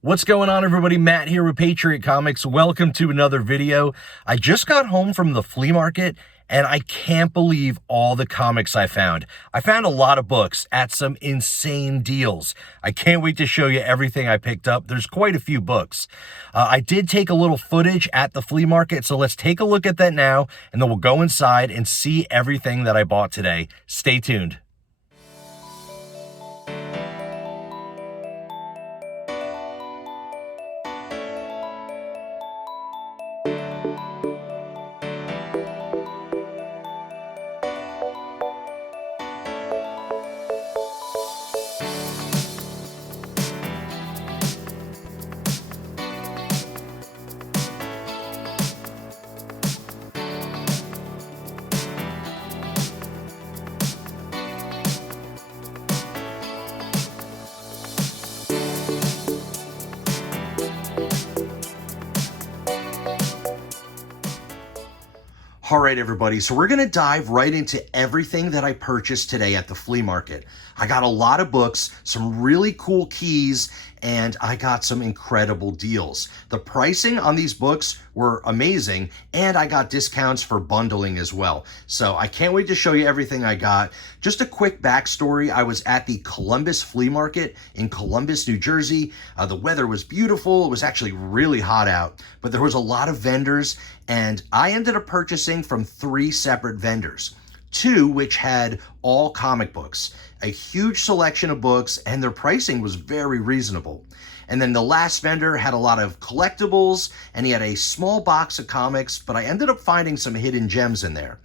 What's going on, everybody? Matt here with Patriot Comics. Welcome to another video. I just got home from the flea market and I can't believe all the comics I found. I found a lot of books at some insane deals. I can't wait to show you everything I picked up. There's quite a few books. I did take a little footage at the flea market, so let's take a look at that now, and then we'll go inside and see everything that I bought today. Stay tuned. All right, everybody, so we're going to dive right into everything that I purchased today at the flea market. I got a lot of books, some really cool keys, and I got some incredible deals. The pricing on these books were amazing, and I got discounts for bundling as well. So I can't wait to show you everything I got. Just a quick backstory, I was at the Columbus Flea Market in Columbus, New Jersey. The weather was beautiful. It was actually really hot out, but there was a lot of vendors, and I ended up purchasing from 3 separate vendors. 2 which had all comic books, a huge selection of books, and their pricing was very reasonable. And then the last vendor had a lot of collectibles, and he had a small box of comics, but I ended up finding some hidden gems in there.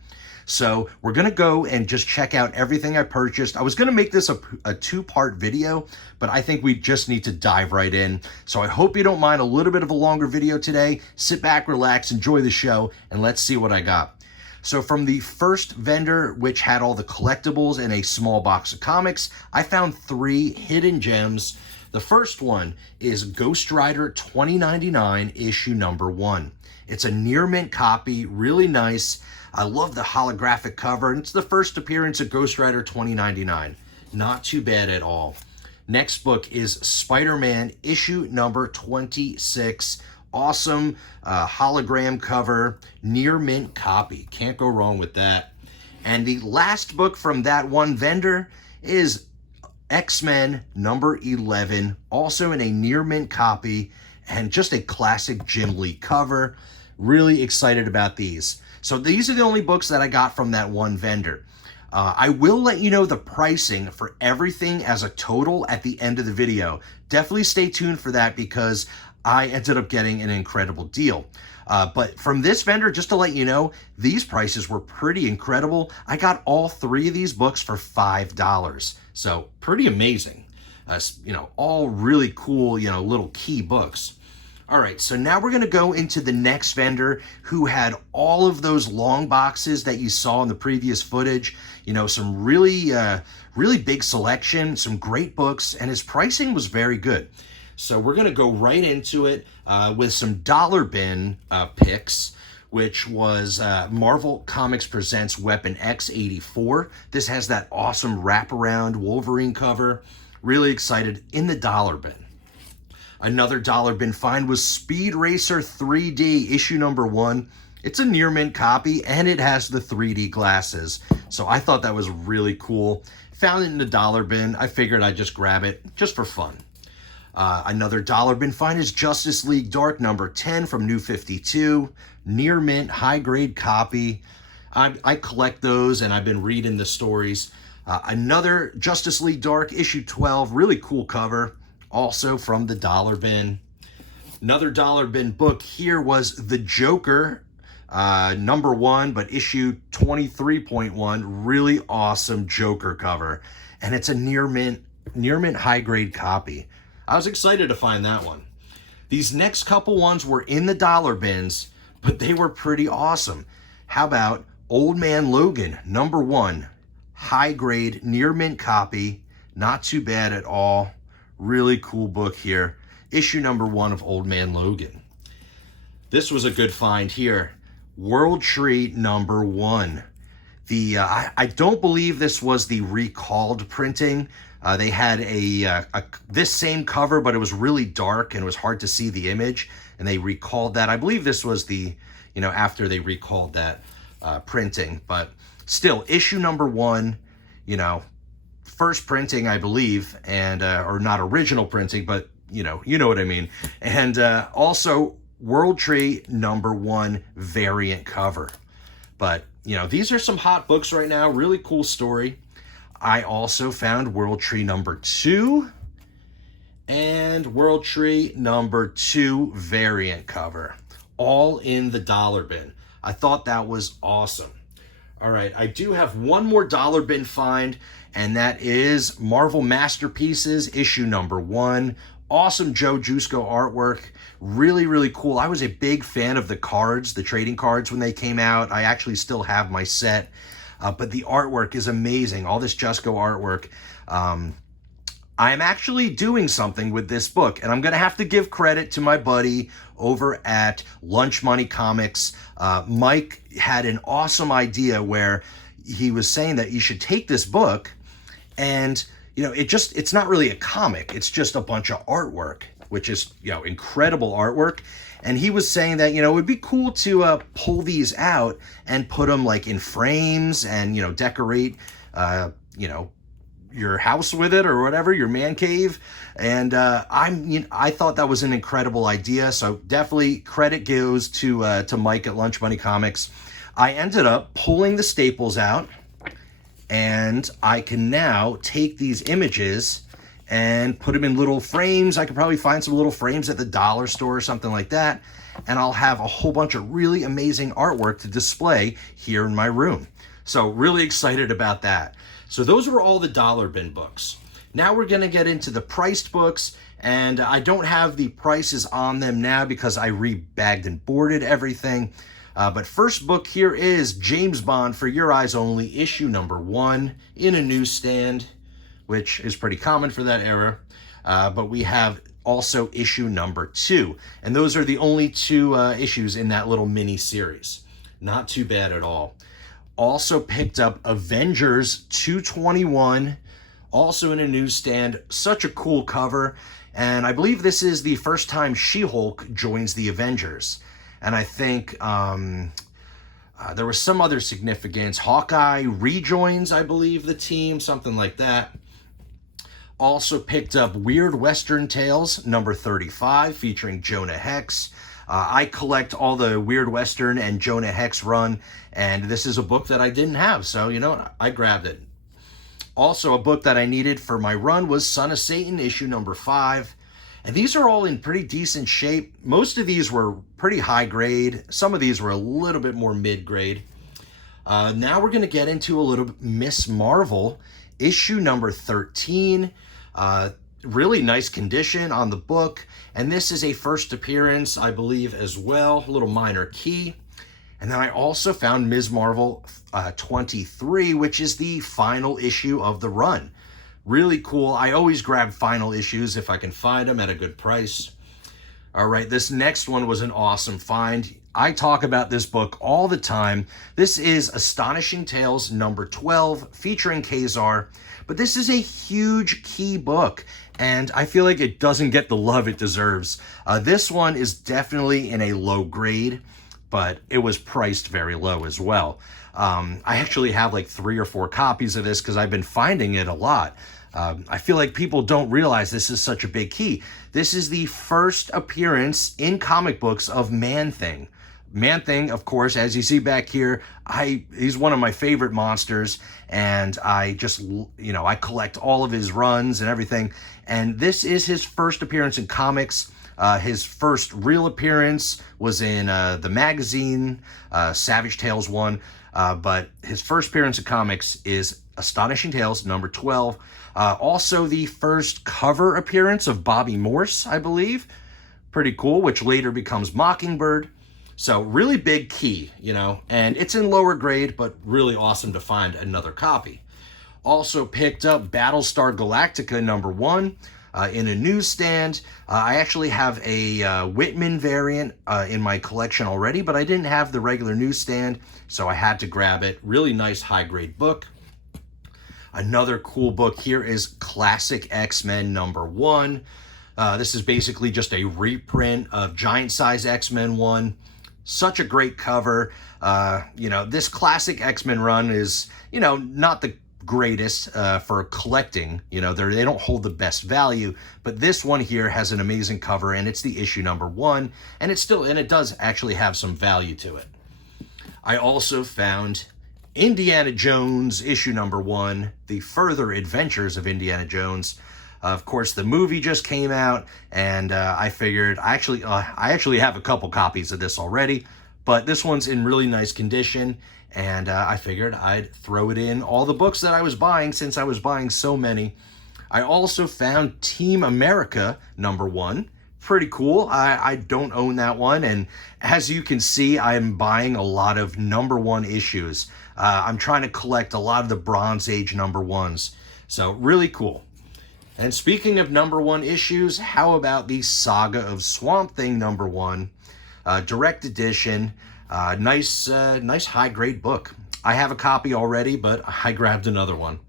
So we're gonna go and just check out everything I purchased. I was gonna make this a 2-part video, but I think we just need to dive right in. So I hope you don't mind a little bit of a longer video today. Sit back, relax, enjoy the show, and let's see what I got. So from the first vendor, which had all the collectibles and a small box of comics, I found 3 hidden gems. The first one is Ghost Rider 2099 issue number 1. It's a near mint copy, really nice. I love the holographic cover, and it's the first appearance of Ghost Rider 2099. Not too bad at all. Next book is Spider-Man issue number 26. Awesome hologram cover, near mint copy. Can't go wrong with that. And the last book from that one vendor is X-Men number 11, also in a near mint copy, and just a classic Jim Lee cover. Really excited about these. So these are the only books that I got from that one vendor. I will let you know the pricing for everything as a total at the end of the video. Definitely stay tuned for that because I ended up getting an incredible deal. But from this vendor, just to let you know, these prices were pretty incredible. I got all 3 of these books for $5. So pretty amazing. All really cool, little key books. All right, so now we're gonna go into the next vendor who had all of those long boxes that you saw in the previous footage. Some really big selection, some great books, and his pricing was very good. So we're gonna go right into it with some dollar bin picks, which was Marvel Comics Presents Weapon X84. This has that awesome wraparound Wolverine cover. Really excited in the dollar bin. Another dollar bin find was Speed Racer 3D issue number 1. It's a near mint copy and it has the 3D glasses. So I thought that was really cool. Found it in the dollar bin. I figured I'd just grab it just for fun. Another dollar bin find is Justice League Dark number 10 from New 52. Near mint, high grade copy. I collect those and I've been reading the stories. Another Justice League Dark issue 12, really cool cover. Also from the dollar bin. Another dollar bin book here was The Joker, number 1, but issue 23.1. Really awesome Joker cover. And it's a near mint high grade copy. I was excited to find that one. These next couple ones were in the dollar bins, but they were pretty awesome. How about Old Man Logan, number 1, high grade, near mint copy. Not too bad at all. Really cool book here. Issue number 1 of Old Man Logan. This was a good find here. World Tree number 1. I don't believe this was the recalled printing. They had this same cover, but it was really dark and it was hard to see the image, and they recalled that. I believe this was the, after they recalled that printing, but still, issue number 1, first printing, I believe, and or not original printing, but you know what I mean. And also World Tree number 1 variant cover. But these are some hot books right now. Really cool story. I also found World Tree number 2 and World Tree number 2 variant cover, all in the dollar bin. I thought that was awesome. All right, I do have one more dollar bin find, and that is Marvel Masterpieces issue number 1. Awesome Joe Jusko artwork. Really, really cool. I was a big fan of the cards, the trading cards, when they came out. I actually still have my set, but the artwork is amazing. All this Jusko artwork. I'm actually doing something with this book, and I'm going to have to give credit to my buddy over at Lunch Money Comics. Mike had an awesome idea where he was saying that you should take this book and it's not really a comic. It's just a bunch of artwork, which is, incredible artwork. And he was saying that, it would be cool to pull these out and put them like in frames and, decorate, your house with it or whatever, your man cave. And I thought that was an incredible idea. So definitely credit goes to Mike at Lunch Money Comics. I ended up pulling the staples out, and I can now take these images and put them in little frames. I could probably find some little frames at the dollar store or something like that, and I'll have a whole bunch of really amazing artwork to display here in my room. So really excited about that. So those were all the dollar bin books. Now we're gonna get into the priced books, and I don't have the prices on them now because I rebagged and boarded everything. But first book here is James Bond for Your Eyes Only, issue number 1 in a newsstand, which is pretty common for that era. But we have also issue number 2. And those are the only 2 issues in that little mini series. Not too bad at all. Also picked up Avengers 221, also in a newsstand. Such a cool cover. And I believe this is the first time She-Hulk joins the Avengers. And I think there was some other significance. Hawkeye rejoins, I believe, the team, something like that. Also picked up Weird Western Tales, number 35, featuring Jonah Hex. I collect all the Weird Western and Jonah Hex run, and this is a book that I didn't have, so I grabbed it. Also, a book that I needed for my run was Son of Satan, issue number 5. And these are all in pretty decent shape. Most of these were pretty high grade. Some of these were a little bit more mid grade. Now we're going to get into a little Miss Marvel, issue number 13. Really nice condition on the book. And this is a first appearance, I believe, as well. A little minor key. And then I also found Ms. Marvel 23, which is the final issue of the run. Really cool. I always grab final issues if I can find them at a good price. All right, this next one was an awesome find. I talk about this book all the time. This is Astonishing Tales number 12, featuring Kazar. But this is a huge key book, and I feel like it doesn't get the love it deserves. This one is definitely in a low grade, but it was priced very low as well. I actually have like 3 or 4 copies of this because I've been finding it a lot. I feel like people don't realize this is such a big key. This is the first appearance in comic books of Man-Thing. Man-Thing, of course, as you see back here, he's one of my favorite monsters, and I just, I collect all of his runs and everything. And this is his first appearance in comics. His first real appearance was in the magazine, Savage Tales 1. But his first appearance in comics is Astonishing Tales number 12. Also the first cover appearance of Bobby Morse, I believe. Pretty cool, which later becomes Mockingbird. So really big key, and it's in lower grade, but really awesome to find another copy. Also picked up Battlestar Galactica number 1. in a newsstand. I actually have a Whitman variant in my collection already, but I didn't have the regular newsstand, so I had to grab it. Really nice high-grade book. Another cool book here is Classic X-Men #1. This is basically just a reprint of Giant Size X-Men 1. Such a great cover. This Classic X-Men run is, not the greatest for collecting. They don't hold the best value, but this one here has an amazing cover, and it's the issue #1, and it does actually have some value to it. I also found Indiana Jones issue #1, The Further Adventures of Indiana Jones. Of course, the movie just came out, and I figured I actually have a couple copies of this already, but this one's in really nice condition, and I figured I'd throw it in all the books that I was buying since I was buying so many. I also found Team America #1. Pretty cool. I don't own that one, and as you can see, I'm buying a lot of #1 issues. I'm trying to collect a lot of the Bronze Age #1s, so really cool. And speaking of #1 issues, how about the Saga of Swamp Thing #1, direct edition, nice high-grade book. I have a copy already, but I grabbed another one.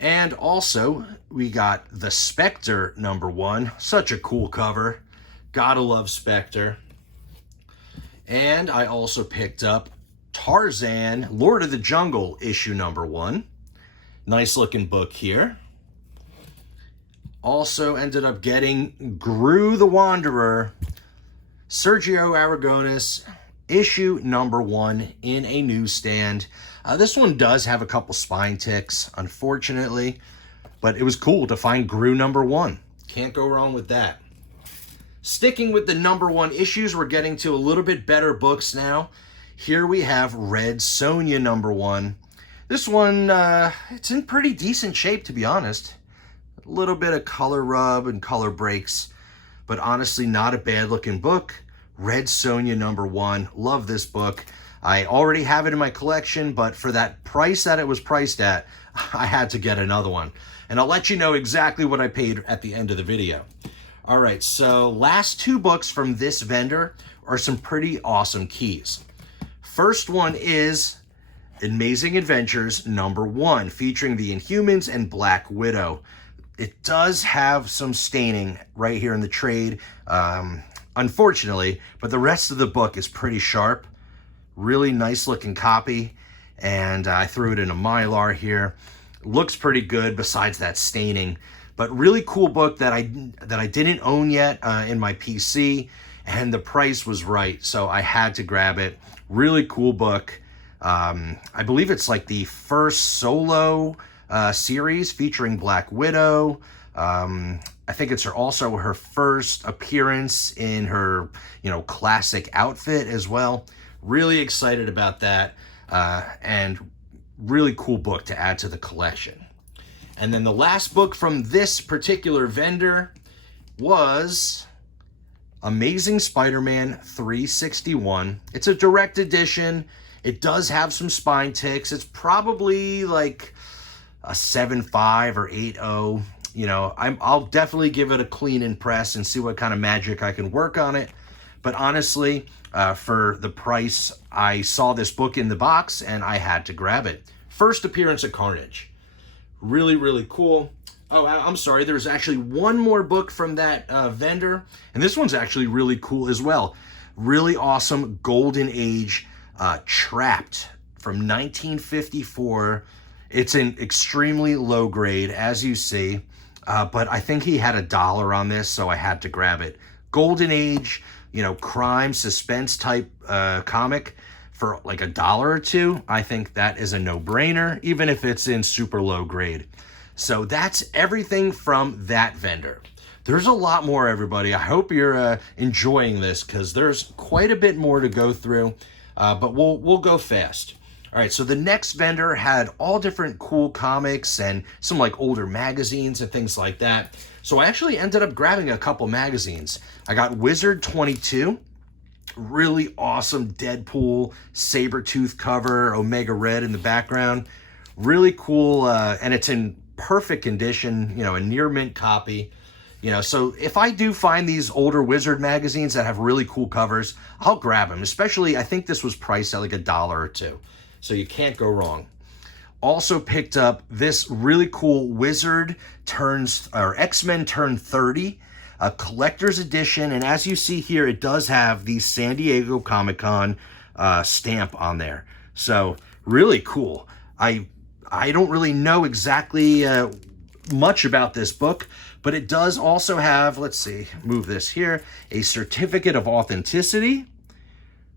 And also, we got The Spectre #1. Such a cool cover. Gotta love Spectre. And I also picked up Tarzan, Lord of the Jungle, issue #1. Nice looking book here. Also ended up getting Gru the Wanderer, Sergio Aragonis, issue #1 in a newsstand. This one does have a couple spine ticks, unfortunately, but it was cool to find Gru #1. Can't go wrong with that. Sticking with the #1 issues, we're getting to a little bit better books now. Here we have Red Sonja #1. This one, it's in pretty decent shape, to be honest. A little bit of color rub and color breaks, but honestly, not a bad looking book. Red Sonja #1. Love this book. I already have it in my collection, but for that price that it was priced at, I had to get another one. And I'll let you know exactly what I paid at the end of the video. All right, so last two books from this vendor are some pretty awesome keys. First one is Amazing Adventures #1, featuring the Inhumans and Black Widow. It does have some staining right here in the trade, unfortunately, but the rest of the book is pretty sharp. Really nice looking copy, and I threw it in a Mylar here. Looks pretty good besides that staining, but really cool book that I didn't own yet in my PC, and the price was right, so I had to grab it. Really cool book. I believe it's like the first solo series featuring Black Widow. I think it's also her first appearance in her, classic outfit as well. Really excited about that, and really cool book to add to the collection. And then the last book from this particular vendor was Amazing Spider-Man 361. It's a direct edition. It does have some spine ticks. It's probably like a 7.5 or 8.0. I'll definitely give it a clean and press and see what kind of magic I can work on it. But honestly, for the price, I saw this book in the box and I had to grab it. First appearance of Carnage. Really, really cool. Oh, I'm sorry. There's actually one more book from that vendor, and this one's actually really cool as well. Really awesome Golden Age Trapped from 1954. It's an extremely low grade, as you see, but I think he had $1 on this, so I had to grab it. Golden Age, crime, suspense type comic for like $1 or $2. I think that is a no-brainer, even if it's in super low grade. So that's everything from that vendor. There's a lot more, everybody. I hope you're enjoying this, because there's quite a bit more to go through, but we'll go fast. All right, so the next vendor had all different cool comics and some like older magazines and things like that. So I actually ended up grabbing a couple magazines. I got Wizard 22, really awesome Deadpool, Sabretooth cover, Omega Red in the background. Really cool, and it's in perfect condition, you know, a near mint copy. You know, so if I do find these older Wizard magazines that have really cool covers, I'll grab them. Especially, I think this was priced at like $1 or $2. So you can't go wrong. Also picked up this really cool Wizard turns, or X-Men Turn 30, a collector's edition. And as you see here, it does have the San Diego Comic-Con stamp on there. So really cool. I don't really know exactly much about this book, but it does also have, let's see, move this here, a certificate of authenticity.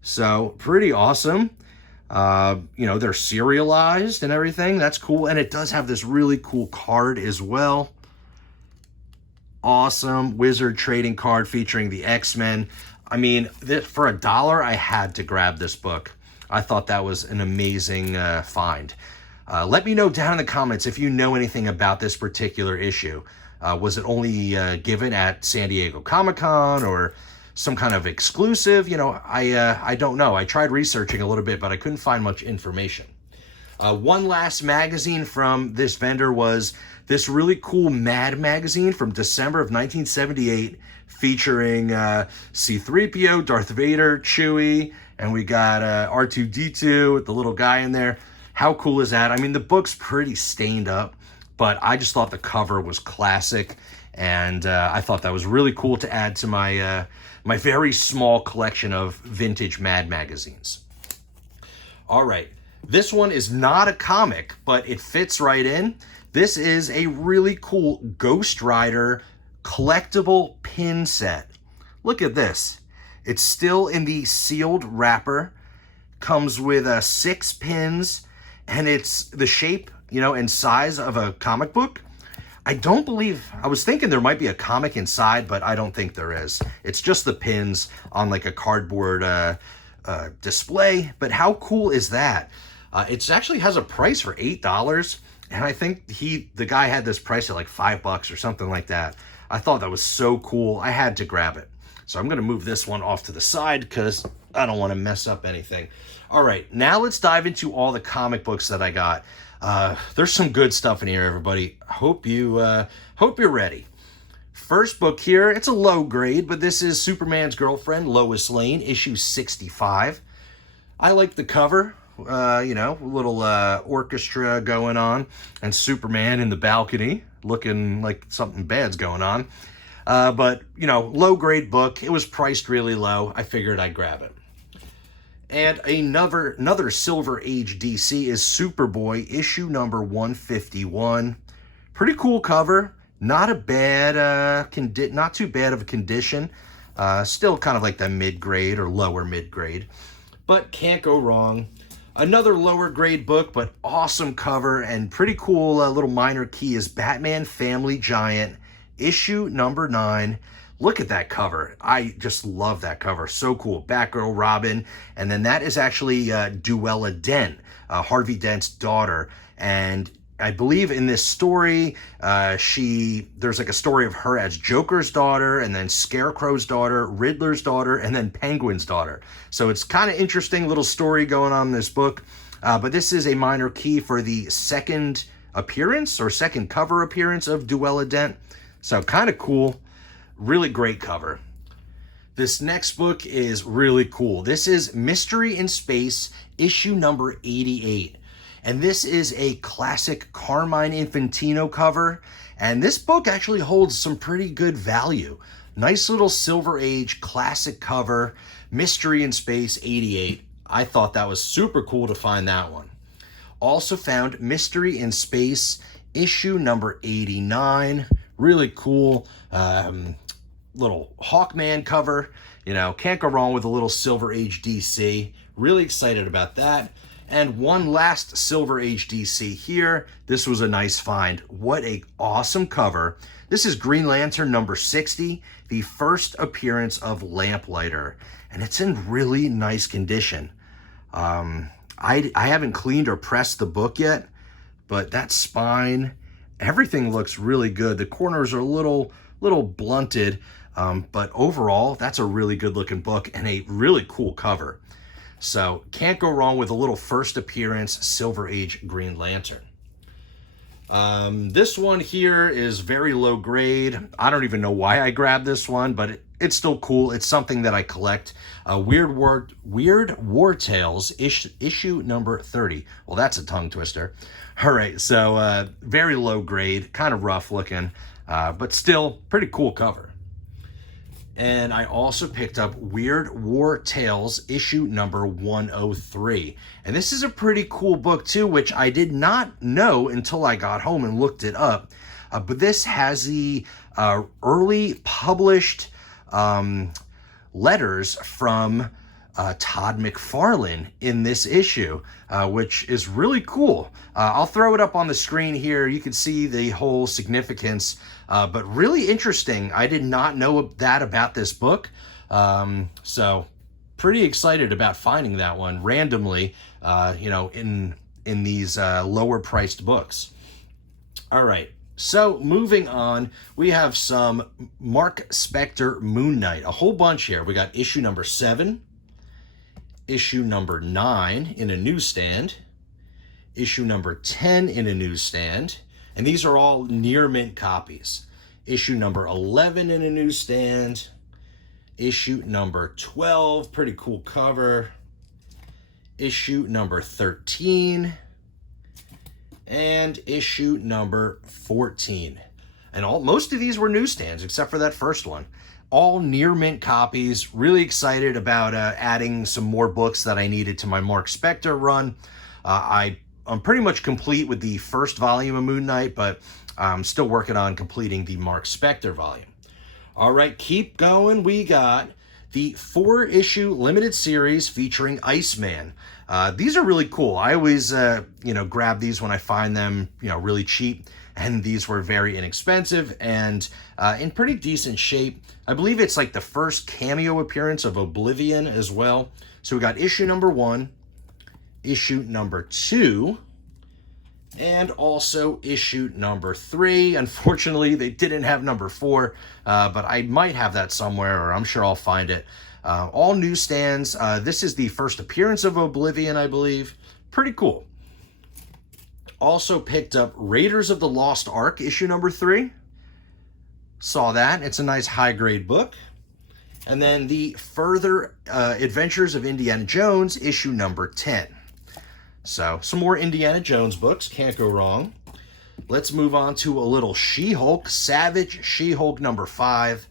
So pretty awesome. You know, they're serialized and everything. That's cool. And it does have this really cool card as well. Awesome Wizard trading card featuring the X-Men. I mean, for $1, I had to grab this book. I thought that was an amazing find. Let me know down in the comments if you know anything about this particular issue. Was it only given at San Diego Comic-Con or some kind of exclusive? You know, I don't know. I tried researching a little bit, but I couldn't find much information. One last magazine from this vendor was this really cool Mad magazine from December of 1978 featuring C-3PO, Darth Vader, Chewie, and we got R2-D2 with the little guy in there. How cool is that? I mean, the book's pretty stained up, but I just thought the cover was classic, and I thought that was really cool to add to my my very small collection of vintage Mad magazines. All right, this one is not a comic, but it fits right in. This is a really cool Ghost Rider collectible pin set. Look at this. It's still in the sealed wrapper, comes with 6 pins, and it's the shape, you know, and size of a comic book. I don't believe, I was thinking there might be a comic inside, but I don't think there is. It's just the pins on like a cardboard display. But how cool is that? It actually has a price for $8. And I think the guy had this price at like $5 or something like that. I thought that was so cool. I had to grab it. So I'm going to move this one off to the side because I don't want to mess up anything. All right, now let's dive into all the comic books that I got. There's some good stuff in here, everybody. Hope you're ready. First book here, it's a low grade, but this is Superman's Girlfriend, Lois Lane, issue 65. I like the cover. You know, a little orchestra going on, and Superman in the balcony looking like something bad's going on. But, you know, low grade book. It was priced really low. I figured I'd grab it. And another Silver Age DC is Superboy, issue number 151. Pretty cool cover. Not a bad, not too bad of a condition. Still kind of like the mid-grade or lower mid-grade. But can't go wrong. Another lower grade book, but awesome cover and pretty cool little minor key is Batman Family Giant, issue number 9. Look at that cover. I just love that cover. So cool. Batgirl, Robin. And then that is actually Duella Dent, Harvey Dent's daughter. And I believe in this story, there's like a story of her as Joker's daughter, and then Scarecrow's daughter, Riddler's daughter, and then Penguin's daughter. So it's kind of interesting little story going on in this book. But this is a minor key for the second appearance or second cover appearance of Duella Dent. So kind of cool. Really great cover. This next book is really cool. This is Mystery in Space, issue number 88. And this is a classic Carmine Infantino cover. And this book actually holds some pretty good value. Nice little Silver Age classic cover, Mystery in Space 88. I thought that was super cool to find that one. Also found Mystery in Space, issue number 89. Really cool little Hawkman cover. You know, can't go wrong with a little Silver Age DC. Really excited about that. And one last Silver Age DC here. This was a nice find. What a awesome cover. This is Green Lantern number 60, the first appearance of Lamplighter. And it's in really nice condition. I haven't cleaned or pressed the book yet, but that spine, everything looks really good. The corners are a little blunted, but overall, that's a really good looking book and a really cool cover. So can't go wrong with a little first appearance Silver Age Green Lantern. This one here is very low grade. I don't even know why I grabbed this one, but it's still cool. It's something that I collect. Weird War Tales, issue number 30. Well, that's a tongue twister. All right, so very low grade, kind of rough looking, but still pretty cool cover. And I also picked up Weird War Tales, issue number 103. And this is a pretty cool book too, which I did not know until I got home and looked it up. But this has the early published letters from Todd McFarlane in this issue, which is really cool. I'll throw it up on the screen here. You can see the whole significance, but really interesting. I did not know that about this book, so pretty excited about finding that one randomly, in these lower priced books. All right. So moving on, we have some Mark Spector Moon Knight, a whole bunch here. We got issue number 7, issue number 9 in a newsstand, issue number 10 in a newsstand, and these are all near mint copies. Issue number 11 in a newsstand, issue number 12, pretty cool cover, issue number 13, and issue number 14. And most of these were newsstands except for that first one. All near mint copies. Really excited about adding some more books that I needed to my Mark Spector run. I'm pretty much complete with the first volume of Moon Knight, but I'm still working on completing the Mark Spector volume. All right, keep going. We got the 4-issue limited series featuring Iceman. These are really cool. I always, grab these when I find them, really cheap. And these were very inexpensive and in pretty decent shape. I believe it's like the first cameo appearance of Oblivion as well. So we got issue number 1, issue number 2, and also issue number 3. Unfortunately, they didn't have number 4, but I might have that somewhere, or I'm sure I'll find it. All newsstands. This is the first appearance of Oblivion, I believe. Pretty cool. Also picked up Raiders of the Lost Ark, issue number 3. Saw that. It's a nice high-grade book. And then the Further Adventures of Indiana Jones, issue number 10. So, some more Indiana Jones books. Can't go wrong. Let's move on to a little She-Hulk, Savage She-Hulk number 5.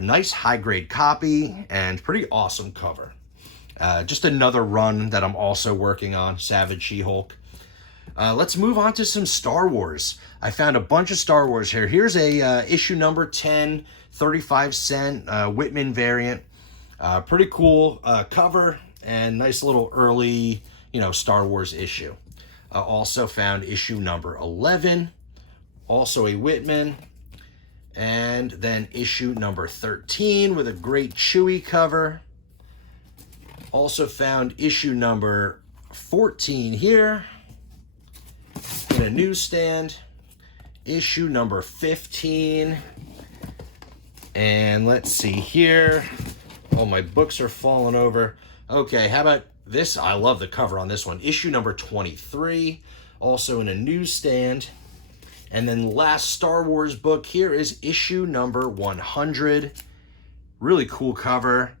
Nice high-grade copy and pretty awesome cover. Just another run that I'm also working on, Savage She-Hulk. Let's move on to some Star Wars. I found a bunch of Star Wars here. Here's a issue number 10, 35-cent Whitman variant. Pretty cool cover and nice little early, Star Wars issue. Also found issue number 11, also a Whitman. And then issue number 13 with a great Chewie cover. Also found issue number 14 here in a newsstand. Issue number 15. And let's see here. Oh, my books are falling over. Okay, how about this? I love the cover on this one. Issue number 23, also in a newsstand. And then last Star Wars book here is issue number 100. Really cool cover.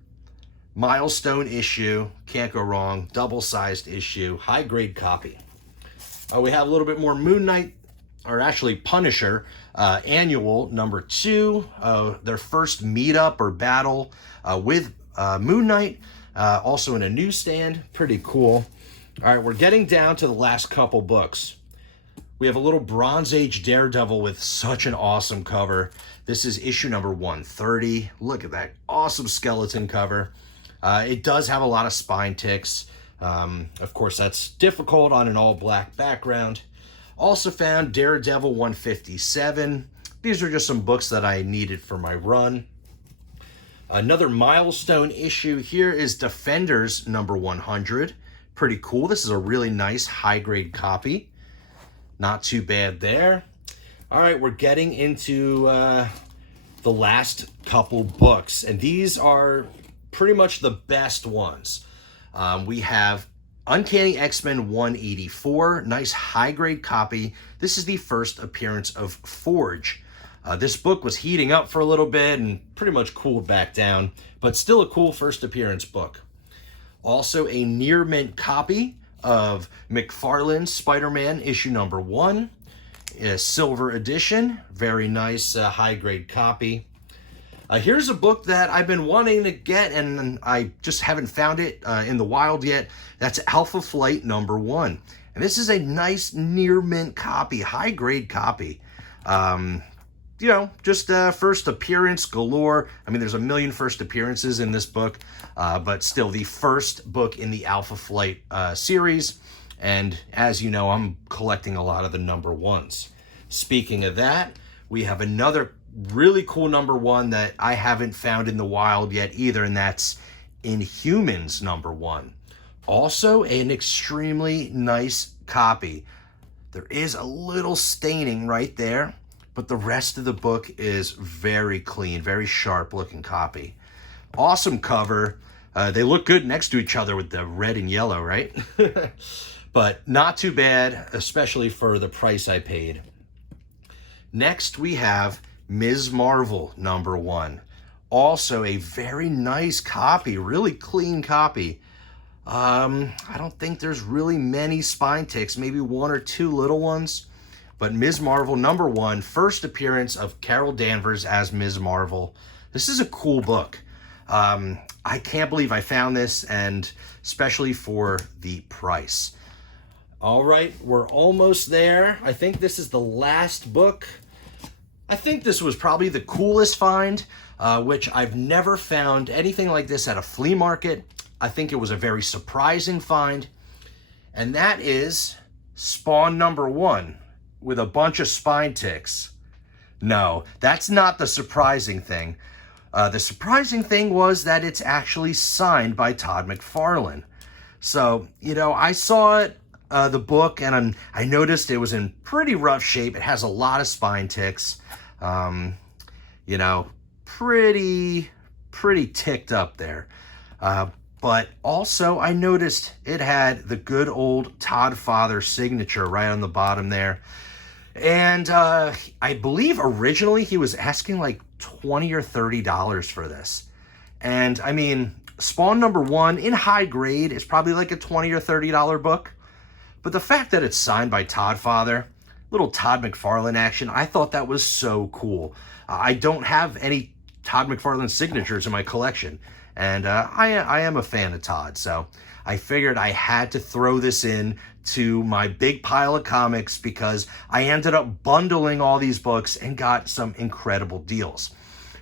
Milestone issue. Can't go wrong. Double-sized issue. High-grade copy. We have a little bit more Moon Knight, or actually Punisher, annual number 2. Their first meetup or battle with Moon Knight. Also in a newsstand. Pretty cool. All right, we're getting down to the last couple books. We have a little Bronze Age Daredevil with such an awesome cover. This is issue number 130. Look at that awesome skeleton cover. It does have a lot of spine ticks. Of course, that's difficult on an all-black background. Also found Daredevil 157. These are just some books that I needed for my run. Another milestone issue here is Defenders number 100. Pretty cool. This is a really nice high-grade copy. Not too bad there. All right, we're getting into the last couple books, and these are pretty much the best ones. We have Uncanny X-Men 184, nice high-grade copy. This is the first appearance of Forge. This book was heating up for a little bit and pretty much cooled back down, but still a cool first appearance book. Also a near mint copy of McFarlane's Spider-Man issue number 1, a silver edition, very nice high-grade copy. Here's a book that I've been wanting to get and I just haven't found it in the wild yet. That's Alpha Flight number 1. And this is a nice near mint copy, high-grade copy. You know, just first appearance galore. I mean, there's a million first appearances in this book, but still the first book in the Alpha Flight series. And as you know, I'm collecting a lot of the number 1s. Speaking of that, we have another really cool number 1 that I haven't found in the wild yet either, and that's Inhumans number 1. Also an extremely nice copy. There is a little staining right there, but the rest of the book is very clean, very sharp looking copy. Awesome cover. They look good next to each other with the red and yellow, right? But not too bad, especially for the price I paid. Next we have Ms. Marvel number 1. Also a very nice copy, really clean copy. I don't think there's really many spine ticks, maybe 1 or 2 little ones. But Ms. Marvel number 1, first appearance of Carol Danvers as Ms. Marvel. This is a cool book. I can't believe I found this, and especially for the price. All right, we're almost there. I think this is the last book. I think this was probably the coolest find, which I've never found anything like this at a flea market. I think it was a very surprising find, and that is Spawn number 1 with a bunch of spine ticks. No, that's not the surprising thing. The surprising thing was that it's actually signed by Todd McFarlane. So, you know, I saw it, the book, and I noticed it was in pretty rough shape. It has a lot of spine ticks. You know, pretty ticked up there. But also I noticed it had the good old Todd Father signature right on the bottom there. And I believe originally he was asking like $20 or $30 for this. And I mean, Spawn number 1 in high grade is probably like a $20 or $30 book. But the fact that it's signed by Todd Father, little Todd McFarlane action, I thought that was so cool. I don't have any Todd McFarlane signatures in my collection, and I am a fan of Todd, so I figured I had to throw this in to my big pile of comics because I ended up bundling all these books and got some incredible deals.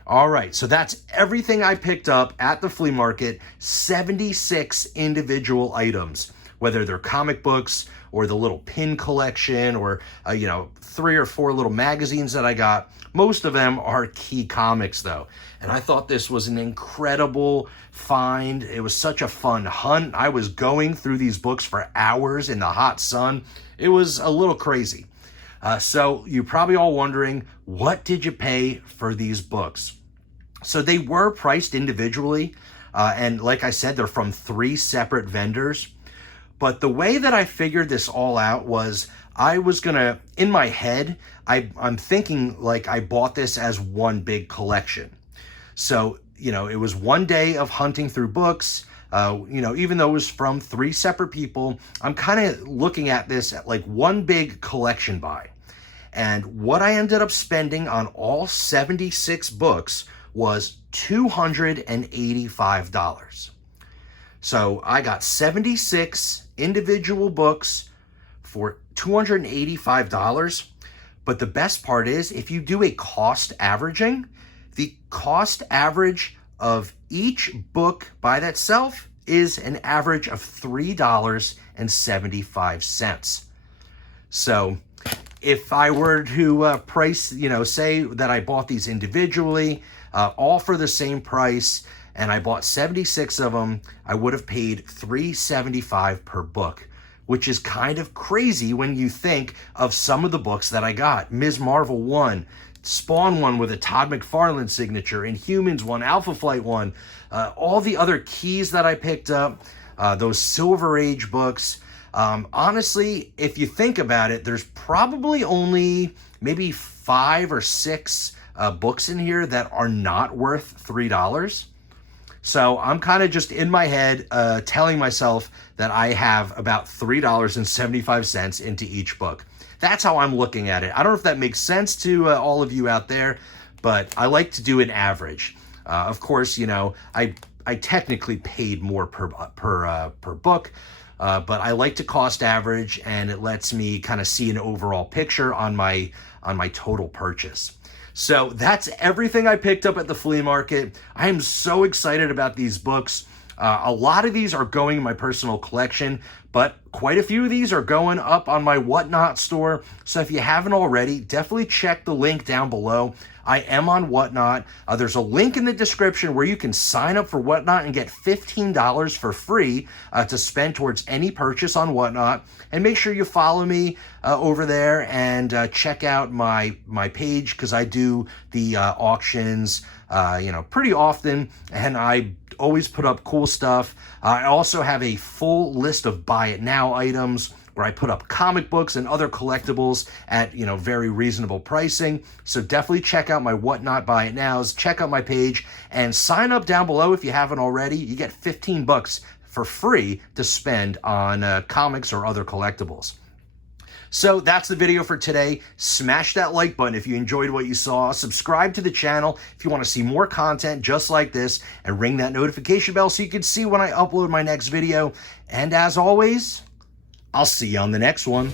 All right, so that's everything I picked up at the flea market, 76 individual items, whether they're comic books or the little pin collection or, you know, 3 or 4 little magazines that I got. Most of them are key comics though. And I thought this was an incredible find. It was such a fun hunt. I was going through these books for hours in the hot sun. It was a little crazy. So you're probably all wondering, what did you pay for these books? So they were priced individually. And like I said, they're from 3 separate vendors. But the way that I figured this all out was I was gonna, in my head, I'm thinking like I bought this as one big collection. So, you know, it was one day of hunting through books. You know, even though it was from 3 separate people, I'm kind of looking at this at like one big collection buy. And what I ended up spending on all 76 books was $285. So I got 76 individual books for $285. But the best part is, if you do a cost averaging, the cost average of each book by itself is an average of $3.75. So if I were to price, you know, say that I bought these individually, all for the same price, and I bought 76 of them, I would have paid $3.75 per book, which is kind of crazy when you think of some of the books that I got. Ms. Marvel 1, Spawn 1 with a Todd McFarlane signature, Inhumans 1, Alpha Flight 1, all the other keys that I picked up. those Silver Age books. Honestly, if you think about it, there's probably only maybe 5 or 6 books in here that are not worth $3. So I'm kind of just in my head telling myself that I have about $3.75 into each book. That's how I'm looking at it. I don't know if that makes sense to all of you out there, but I like to do an average. Of course, you know, I technically paid more per book, but I like to cost average, and it lets me kind of see an overall picture on my total purchase. So that's everything I picked up at the flea market. I am so excited about these books. A lot of these are going in my personal collection, but quite a few of these are going up on my Whatnot store. So if you haven't already, definitely check the link down below. I am on Whatnot. There's a link in the description where you can sign up for Whatnot and get $15 for free to spend towards any purchase on Whatnot. And make sure you follow me over there and check out my page, because I do the auctions pretty often, and I always put up cool stuff. I also have a full list of buy it now items where I put up comic books and other collectibles at, very reasonable pricing. So definitely check out my Whatnot buy it nows, check out my page, and sign up down below if you haven't already. You get 15 bucks for free to spend on comics or other collectibles. So that's the video for today. Smash that like button if you enjoyed what you saw. Subscribe to the channel if you want to see more content just like this, and ring that notification bell so you can see when I upload my next video. And as always, I'll see you on the next one.